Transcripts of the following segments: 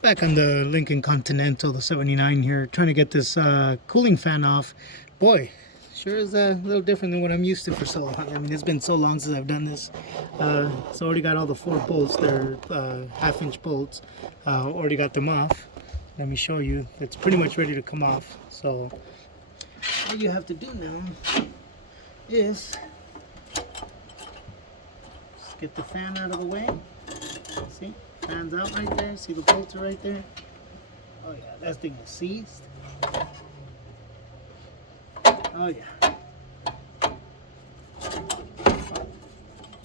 Back on the Lincoln Continental, the 79 here, trying to get this cooling fan off. Boy, sure is a little different than what I'm used to for so long. I mean, it's been so long since I've done this. So already got all the 4 bolts. They're half-inch bolts. Already got them off. Let me show you. It's pretty much ready to come off. So all you have to do now is just get the fan out of the way. See? Fan's out right there. See the bolts are right there. Oh yeah, that thing is seized. Oh yeah.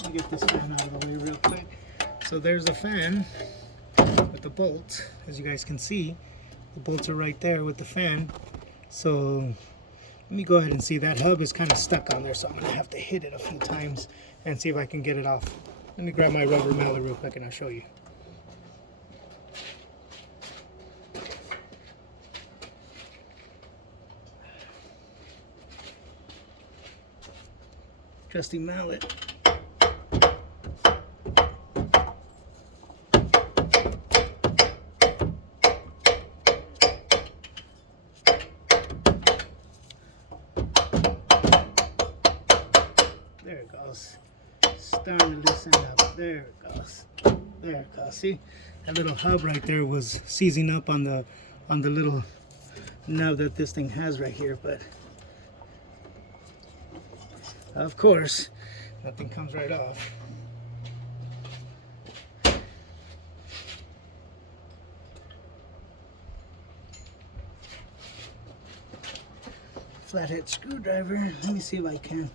Let me get this fan out of the way real quick. So there's the fan with the bolts. As you guys can see, the bolts are right there with the fan. So let me go ahead and see. That hub is kind of stuck on there, so I'm gonna have to hit it a few times and see if I can get it off. Let me grab my rubber mallet real quick and I'll show you. Trusty mallet. There it goes. Starting to loosen up. There it goes. There it goes. See, that little hub right there was seizing up on the little nub that this thing has right here, but of course, nothing comes right off. Flathead screwdriver. Let me see if I can.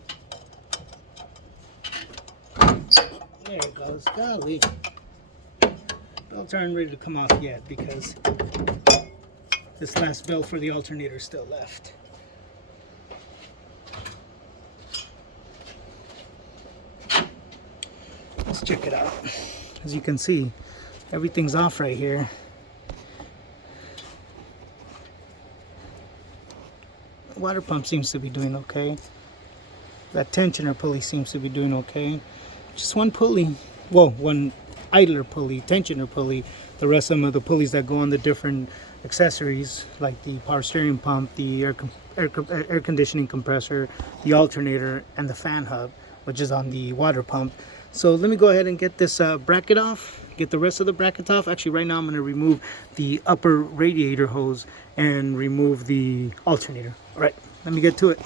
There it goes. Golly. Belts aren't ready to come off yet because this last belt for the alternator is still left. Let's check it out. As you can see, everything's off right here. The water pump seems to be doing okay. That tensioner pulley seems to be doing okay. Just one pulley, well, one idler pulley, tensioner pulley. The rest of them are the pulleys that go on the different accessories, like the power steering pump, the air conditioning compressor, the alternator, and the fan hub, which is on the water pump. So let me go ahead and get this bracket off, get the rest of the brackets off. Actually, right now I'm going to remove the upper radiator hose and remove the alternator. All right, let me get to it.